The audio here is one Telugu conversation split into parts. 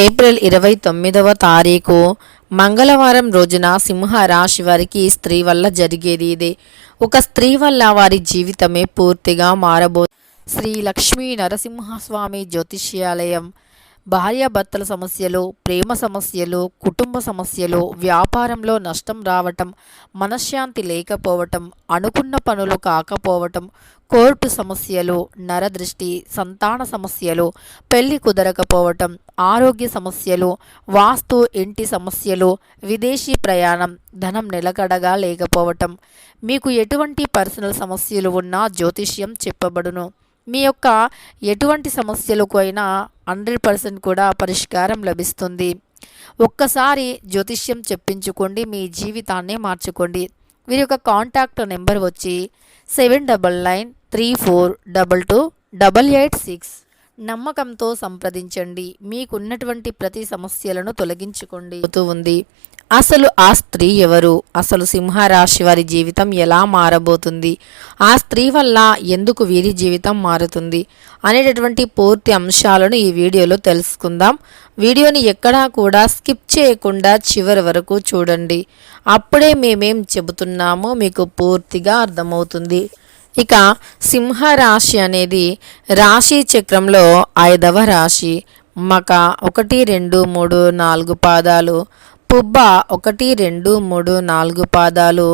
ఏప్రిల్ 29వ తారీఖు మంగళవారం రోజున సింహ రాశి వారికి స్త్రీ వల్ల జరిగేది ఇదే. ఒక స్త్రీ వల్ల వారి జీవితమే పూర్తిగా శ్రీ లక్ష్మీ నరసింహస్వామి జ్యోతిష్యాలయం భార్యాభర్తల సమస్యలు, ప్రేమ సమస్యలు, కుటుంబ సమస్యలు, వ్యాపారంలో నష్టం రావటం, మనశ్శాంతి లేకపోవటం, అనుకున్న పనులు కాకపోవటం, కోర్టు సమస్యలు, నరదృష్టి, సంతాన సమస్యలు, పెళ్లి కుదరకపోవటం, ఆరోగ్య సమస్యలు, వాస్తు ఇంటి సమస్యలు, విదేశీ ప్రయాణం, ధనం నిలకడగా లేకపోవటం, మీకు ఎటువంటి పర్సనల్ సమస్యలు ఉన్నా జ్యోతిష్యం చెప్పబడును. మీ యొక్క ఎటువంటి సమస్యలకు అయినా 100% కూడా పరిష్కారం లభిస్తుంది. ఒక్కసారి జ్యోతిష్యం చెప్పించుకోండి, మీ జీవితాన్ని మార్చుకోండి. వీరి యొక్క కాంటాక్ట్ నెంబర్ వచ్చి 7993422886. నమ్మకంతో సంప్రదించండి, మీకున్నటువంటి ప్రతి సమస్యలను తొలగించుకోండి ఉంది. అసలు ఆ స్త్రీ ఎవరు? అసలు సింహరాశి వారి జీవితం ఎలా మారబోతుంది? ఆ స్త్రీ వల్ల ఎందుకు వీరి జీవితం మారుతుంది అనేటటువంటి పూర్తి అంశాలను ఈ వీడియోలో తెలుసుకుందాం. వీడియోని ఎక్కడా కూడా స్కిప్ చేయకుండా చివరి వరకు చూడండి. అప్పుడే మేమేం చెబుతున్నామో మీకు పూర్తిగా అర్థమవుతుంది. ఇక సింహరాశి అనేది రాశి చక్రంలో 5వ రాశి. మక 1, 2, 3, 4 పాదాలు, పుబ్బ 1, 2, 3, 4 పాదాలు,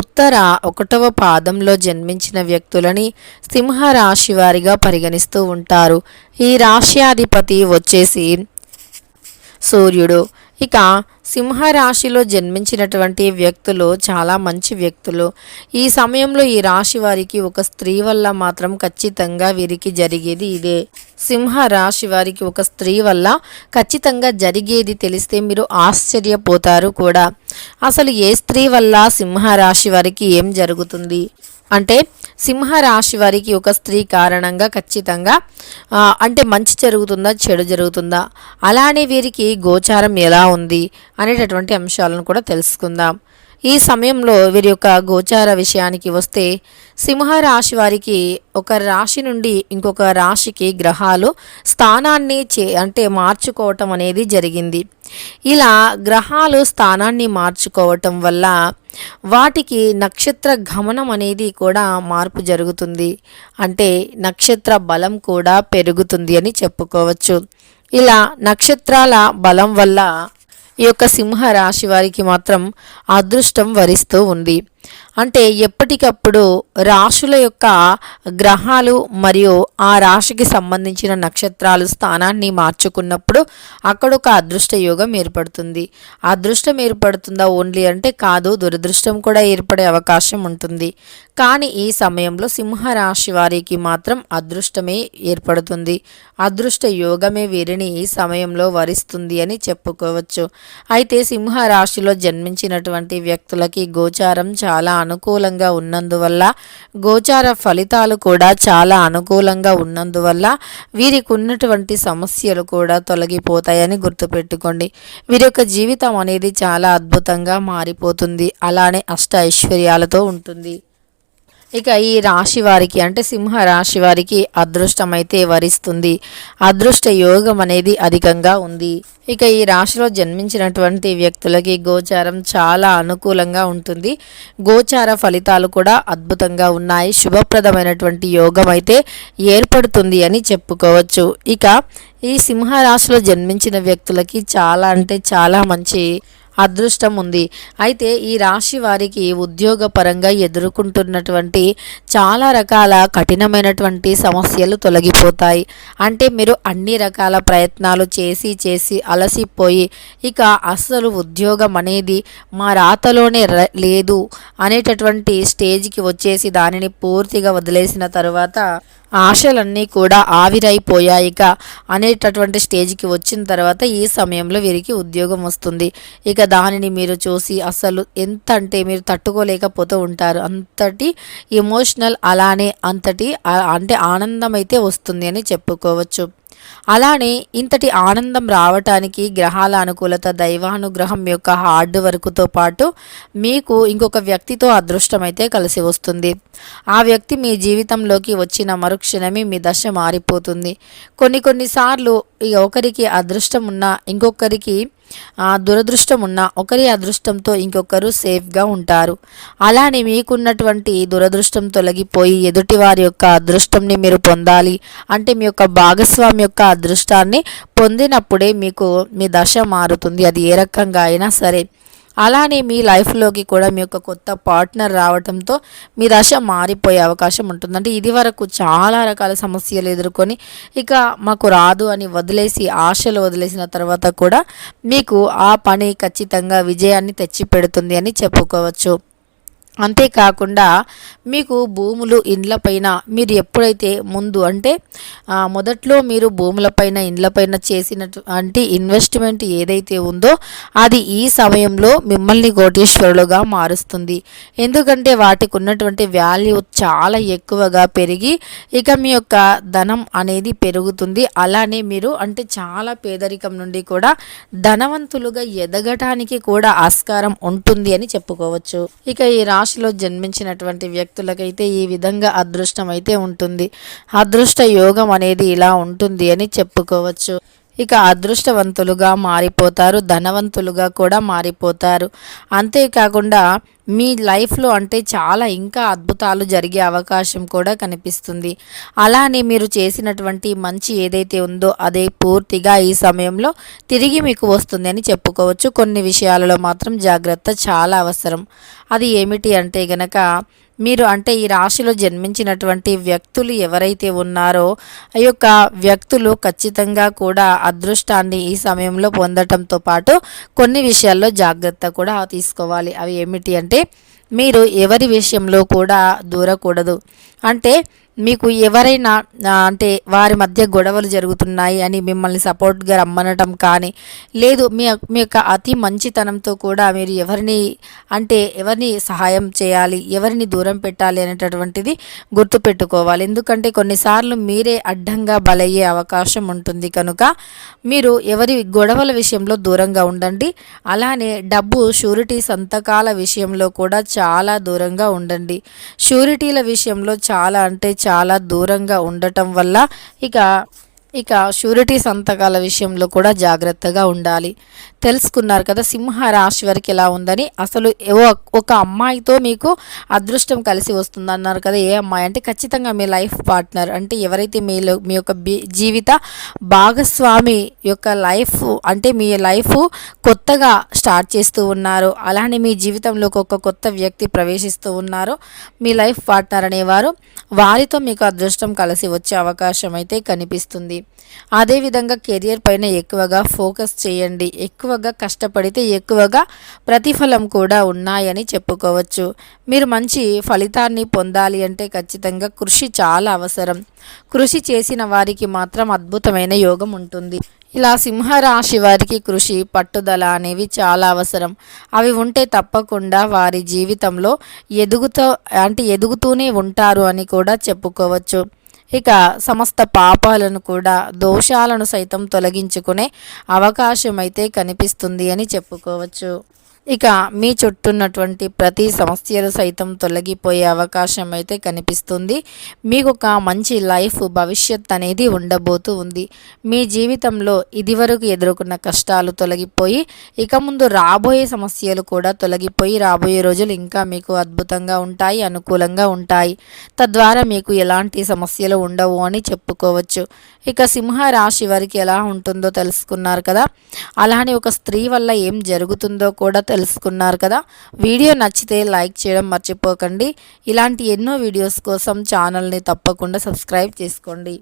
ఉత్తర 1వ పాదంలో జన్మించిన వ్యక్తులని సింహరాశి వారిగా పరిగణిస్తూ ఉంటారు. ఈ రాశ్యాధిపతి వచ్చేసి సూర్యుడు. ఇక సింహరాశిలో జన్మించినటువంటి వ్యక్తులు చాలా మంచి వ్యక్తులు. ఈ సమయంలో ఈ రాశి వారికి ఒక స్త్రీ వల్ల మాత్రం ఖచ్చితంగా వీరికి జరిగేది ఇదే. సింహరాశి వారికి ఒక స్త్రీ వల్ల ఖచ్చితంగా జరిగేది తెలిస్తే మీరు ఆశ్చర్యపోతారు కూడా. అసలు ఏ స్త్రీ వల్ల సింహరాశి వారికి ఏం జరుగుతుంది అంటే, సింహరాశి వారికి ఒక స్త్రీ కారణంగా ఖచ్చితంగా అంటే మంచి జరుగుతుందా, చెడు జరుగుతుందా, అలానే వీరికి గోచారం ఎలా ఉంది అనేటటువంటి అంశాలను కూడా తెలుసుకుందాం. ఈ సమయంలో వీరి యొక్క గోచార విషయానికి వస్తే, సింహరాశి వారికి ఒక రాశి నుండి ఇంకొక రాశికి గ్రహాలు స్థానాన్ని మార్చుకోవటం అనేది జరిగింది. ఇలా గ్రహాలు స్థానాన్ని మార్చుకోవటం వల్ల వాటికి నక్షత్ర గమనం అనేది కూడా మార్పు జరుగుతుంది. అంటే నక్షత్ర బలం కూడా పెరుగుతుంది అని చెప్పుకోవచ్చు. ఇలా నక్షత్రాల బలం వల్ల ఈ యొక్క సింహరాశి వారికి మాత్రం అదృష్టం వరిస్తూ ఉంది. అంటే ఎప్పటికప్పుడు రాశుల యొక్క గ్రహాలు మరియు ఆ రాశికి సంబంధించిన నక్షత్రాలు స్థానాన్ని మార్చుకున్నప్పుడు అక్కడ ఒక అదృష్ట యోగం ఏర్పడుతుంది. అదృష్టం ఏర్పడుతుందా ఓన్లీ అంటే కాదు, దురదృష్టం కూడా ఏర్పడే అవకాశం ఉంటుంది. కానీ ఈ సమయంలో సింహరాశి వారికి మాత్రం అదృష్టమే ఏర్పడుతుంది. అదృష్ట యోగమే వీరిని ఈ సమయంలో వరిస్తుంది అని చెప్పుకోవచ్చు. అయితే సింహరాశిలో జన్మించినటువంటి వ్యక్తులకి గోచారం చాలా అనుకూలంగా ఉన్నందువల్ల, గోచార ఫలితాలు కూడా చాలా అనుకూలంగా ఉన్నందువల్ల వీరికి ఉన్నటువంటి సమస్యలు కూడా తొలగిపోతాయని గుర్తుపెట్టుకోండి. వీరి యొక్క జీవితం అనేది చాలా అద్భుతంగా మారిపోతుంది. అలానే అష్ట ఐశ్వర్యాలతో ఉంటుంది. ఇక ఈ రాశి వారికి అంటే సింహ రాశి వారికి అదృష్టం అయితే వరిస్తుంది. అదృష్ట యోగం అనేది అధికంగా ఉంది. ఇక ఈ రాశిలో జన్మించినటువంటి వ్యక్తులకి గోచారం చాలా అనుకూలంగా ఉంటుంది. గోచార ఫలితాలు కూడా అద్భుతంగా ఉన్నాయి. శుభప్రదమైనటువంటి యోగం అయితే ఏర్పడుతుంది అని చెప్పుకోవచ్చు. ఇక ఈ సింహరాశిలో జన్మించిన వ్యక్తులకి చాలా అంటే చాలా మంచి అదృష్టం ఉంది. అయితే ఈ రాశి వారికి ఉద్యోగపరంగా ఎదుర్కొంటున్నటువంటి చాలా రకాల కఠినమైనటువంటి సమస్యలు తొలగిపోతాయి. అంటే మీరు అన్ని రకాల ప్రయత్నాలు చేసి అలసిపోయి ఇక అస్సలు ఉద్యోగం అనేది మా రాతలోనే లేదు అనేటటువంటి స్టేజ్కి వచ్చేసి దానిని పూర్తిగా వదిలేసిన తర్వాత ఆశలన్నీ కూడా ఆవిరైపోయాయిక అనేటటువంటి స్టేజ్కి వచ్చిన తర్వాత ఈ సమయంలో వీరికి ఉద్యోగం వస్తుంది. ఇక దానిని మీరు చూసి అసలు ఎంత అంటే మీరు తట్టుకోలేకపోతూ ఉంటారు. అంతటి ఎమోషనల్ అలానే అంతటి అంటే ఆనందం అయితే వస్తుంది అని చెప్పుకోవచ్చు. అలానే ఇంతటి ఆనందం రావటానికి గ్రహాల అనుకూలత, దైవానుగ్రహం యొక్క హార్డ్ వర్క్తో పాటు మీకు ఇంకొక వ్యక్తితో అదృష్టం అయితే కలిసి వస్తుంది. ఆ వ్యక్తి మీ జీవితంలోకి వచ్చిన మరుక్షణమే మీ దశ మారిపోతుంది. కొన్నిసార్లు ఇక ఒకరికి అదృష్టం ఉన్నా ఇంకొకరికి దురదృష్టం ఉన్న ఒకరి అదృష్టంతో ఇంకొకరు సేఫ్గా ఉంటారు. అలానే మీకున్నటువంటి దురదృష్టం తొలగిపోయి ఎదుటివారి యొక్క అదృష్టంని మీరు పొందాలి అంటే మీ యొక్క భాగస్వామి యొక్క అదృష్టాన్ని పొందినప్పుడే మీకు మీ దశ మారుతుంది, అది ఏ రకంగా అయినా సరే. అలానే మీ లైఫ్లోకి కూడా మీ యొక్క కొత్త పార్ట్నర్ రావడంతో మీ దశ మారిపోయే అవకాశం ఉంటుంది. అంటే ఇది వరకు చాలా రకాల సమస్యలు ఎదుర్కొని ఇక మాకు రాదు అని వదిలేసి ఆశలు వదిలేసిన తర్వాత కూడా మీకు ఆ పని ఖచ్చితంగా విజయాన్ని తెచ్చిపెడుతుంది అని చెప్పుకోవచ్చు. అంతేకాకుండా మీకు భూములు, ఇండ్లపైన మీరు ఎప్పుడైతే ముందు అంటే మొదట్లో మీరు భూములపైన, ఇండ్లపైన చేసినటువంటి ఇన్వెస్ట్మెంట్ ఏదైతే ఉందో అది ఈ సమయంలో మిమ్మల్ని కోటీశ్వరులుగా మారుస్తుంది. ఎందుకంటే వాటికి ఉన్నటువంటి వాల్యూ చాలా ఎక్కువగా పెరిగి ఇక మీ యొక్క ధనం అనేది పెరుగుతుంది. అలానే మీరు అంటే చాలా పేదరికం నుండి కూడా ధనవంతులుగా ఎదగటానికి కూడా ఆస్కారం ఉంటుంది అని చెప్పుకోవచ్చు. ఇక ఈ రాశిలో జన్మించినటువంటి వ్యక్తులకైతే ఈ విధంగా అదృష్టం అయితే ఉంటుంది. అదృష్ట యోగం అనేది ఇలా ఉంటుంది అని చెప్పుకోవచ్చు. ఇక అదృష్టవంతులుగా మారిపోతారు, ధనవంతులుగా కూడా మారిపోతారు. అంతేకాకుండా మీ లైఫ్లో అంటే చాలా ఇంకా అద్భుతాలు జరిగే అవకాశం కూడా కనిపిస్తుంది. అలానే మీరు చేసినటువంటి మంచి ఏదైతే ఉందో అదే పూర్తిగా ఈ సమయంలో తిరిగి మీకు వస్తుంది అని చెప్పుకోవచ్చు. కొన్ని విషయాలలో మాత్రం జాగ్రత్త చాలా అవసరం. అది ఏమిటి అంటే గనక మీరు అంటే ఈ రాశిలో జన్మించినటువంటి వ్యక్తులు ఎవరైతే ఉన్నారో ఆ యొక్క వ్యక్తులు ఖచ్చితంగా కూడా అదృష్టాన్ని ఈ సమయంలో పొందటంతో పాటు కొన్ని విషయాల్లో జాగ్రత్త కూడా తీసుకోవాలి. అవి ఏమిటి అంటే మీరు ఎవరి విషయంలో కూడా దూరకూడదు. అంటే మీకు ఎవరైనా అంటే వారి మధ్య గొడవలు జరుగుతున్నాయి అని మిమ్మల్ని సపోర్ట్గా రమ్మనటం కానీ, లేదు మీ యొక్క అతి మంచితనంతో కూడా మీరు ఎవరిని సహాయం చేయాలి, ఎవరిని దూరం పెట్టాలి అనేటటువంటిది గుర్తుపెట్టుకోవాలి. ఎందుకంటే కొన్నిసార్లు మీరే అడ్డంగా బలయ్యే అవకాశం ఉంటుంది. కనుక మీరు ఎవరి గొడవల విషయంలో దూరంగా ఉండండి. అలానే డబ్బు షూరిటీ సంతకాల విషయంలో కూడా చాలా దూరంగా ఉండండి. షూరిటీల విషయంలో చాలా దూరంగా ఉండటం వల్ల ఇక షూరిటీ సంతకాల విషయంలో కూడా జాగ్రత్తగా ఉండాలి. తెలుసుకున్నారు కదా సింహ రాశి వారికి ఎలా ఉందని. అసలు ఒక అమ్మాయితో మీకు అదృష్టం కలిసి వస్తుంది అన్నారు కదా. ఏ అమ్మాయి అంటే ఖచ్చితంగా మీ లైఫ్ పార్ట్నర్ అంటే ఎవరైతే మీ యొక్క జీవిత భాగస్వామి యొక్క లైఫ్ అంటే మీ లైఫ్ కొత్తగా స్టార్ట్ చేస్తూ ఉన్నారో, అలానే మీ జీవితంలోకి ఒక కొత్త వ్యక్తి ప్రవేశిస్తూ ఉన్నారో మీ లైఫ్ పార్ట్నర్ అనేవారు, వారితో మీకు అదృష్టం కలిసి వచ్చే అవకాశం అయితే కనిపిస్తుంది. అదేవిధంగా కెరియర్ పైన ఎక్కువగా ఫోకస్ చేయండి. ఎక్కువగా కష్టపడితే ఎక్కువగా ప్రతిఫలం కూడా ఉన్నాయని చెప్పుకోవచ్చు. మీరు మంచి ఫలితాన్ని పొందాలి అంటే ఖచ్చితంగా కృషి చాలా అవసరం. కృషి చేసిన వారికి మాత్రం అద్భుతమైన యోగం ఉంటుంది. ఇలా సింహరాశి వారికి కృషి, పట్టుదల అనేవి చాలా అవసరం. అవి ఉంటే తప్పకుండా వారి జీవితంలో ఎదుగుతూనే ఉంటారు అని కూడా చెప్పుకోవచ్చు. ఇక సమస్త పాపాలను కూడా దోషాలను సైతం తొలగించుకునే అవకాశం అయితే కనిపిస్తుంది అని చెప్పుకోవచ్చు. ఇక మీ చుట్టూన్నటువంటి ప్రతి సమస్యలు సైతం తొలగిపోయే అవకాశం అయితే కనిపిస్తుంది. మీకు ఒక మంచి లైఫ్ భవిష్యత్ అనేది ఉండబోతూ ఉంది. మీ జీవితంలో ఇదివరకు ఎదుర్కొన్న కష్టాలు తొలగిపోయి ఇక ముందు రాబోయే సమస్యలు కూడా తొలగిపోయి రాబోయే రోజులు ఇంకా మీకు అద్భుతంగా ఉంటాయి, అనుకూలంగా ఉంటాయి. తద్వారా మీకు ఎలాంటి సమస్యలు ఉండవు అని చెప్పుకోవచ్చు. ఇక సింహ రాశి వారికి ఎలా ఉంటుందో తెలుసుకున్నారు కదా. అలానే ఒక స్త్రీ వల్ల ఏం జరుగుతుందో కూడా తెలుసుకున్నారు కదా. వీడియో నచ్చితే లైక్ చేయడం మర్చిపోకండి. ఇలాంటి ఎన్నో వీడియోస్ కోసం ఛానల్ని తప్పకుండా సబ్స్క్రైబ్ చేసుకోండి.